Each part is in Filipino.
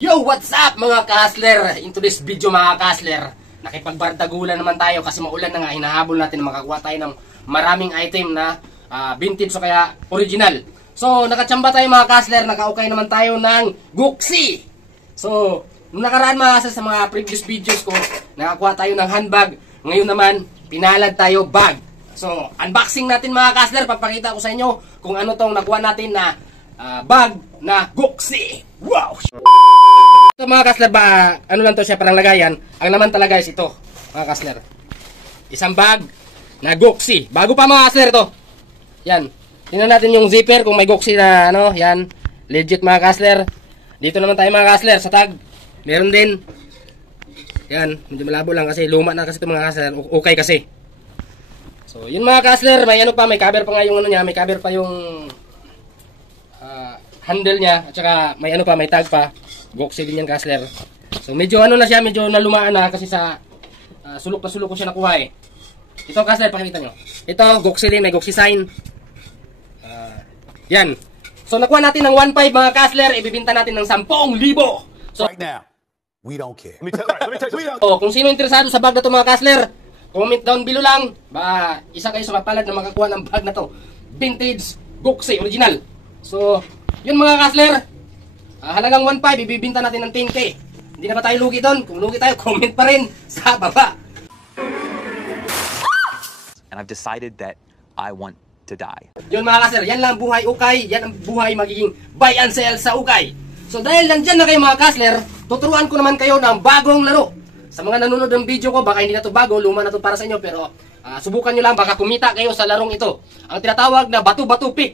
Yo, what's up mga ka-hustler? In today's video mga ka-hustler, nakipagbardagulan naman tayo kasi maulan na nga. Hinahabol natin na makakuha tayo ng maraming item na vintage o kaya original. So, nakachamba tayo mga ka-hustler, nakaukay naman tayo ng Gucci. So, nung nakaraan mga ka-hustler, sa mga previous videos ko, nakakuha tayo ng handbag. Ngayon naman, pinalad tayo bag. So, unboxing natin mga ka-hustler, papakita ko sa inyo kung ano tong nakuha natin na bag na Gucci. Wow! So mga kasler, ano lang to siya, parang lagayan. Ang naman talaga is ito, mga kasler. Isang bag na Gucci. Bago pa mga kasler to. Yan. Tingnan natin yung zipper kung may Gucci na ano, yan. Legit mga kasler. Dito naman tayo mga kasler, sa tag. Meron din. Yan, medyo malabo lang kasi luma na kasi ito mga kasler. Okay kasi. So, yun mga kasler, may ano pa, may cover pa nga yung ano niya, may cover pa yung handle niya, at saka may ano pa, may tag pa. Gucci din yan kasler. So medyo ano na siya, medyo nalumaan na kasi sa sulok na sulok ko siya nakuha eh. Ito kasler, pakikita nyo. Ito, Gucci din, may Gucci sign. Yan. So nakuha natin ng 1.5 mga kasler, ibibinta natin ng 10,000. So right now, we don't care. Let me tell you. So, kung sino interesado sa bag na to mga kasler, comment down below lang. Isa kayo sa mapalad na makakuha ng bag na to. Vintage Gucci original. So, yun mga kasler. Halagang 1.5, ibibinta natin ng 10K. Hindi na ba tayo lugi doon? Kung lugi tayo, comment pa rin sa baba. And I've decided that I want to die. Yun mga kasler, yan lang buhay ukay. Yan ang buhay magiging buy and sell sa ukay. So dahil nandyan na kayo mga kasler, tuturuan ko naman kayo ng bagong laro. Sa mga nanonood ng video ko, baka hindi na to bago, luma na to para sa inyo, pero subukan nyo lang, baka kumita kayo sa larong ito. Ang tinatawag na bato-bato pick.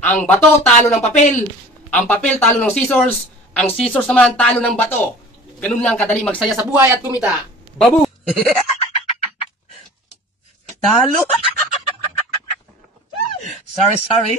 Ang bato, talo ng papel. Ang papel, talo ng scissors. Ang scissors naman, talo ng bato. Ganun lang kadali magsaya sa buhay at kumita. Babu! Talo? Sorry.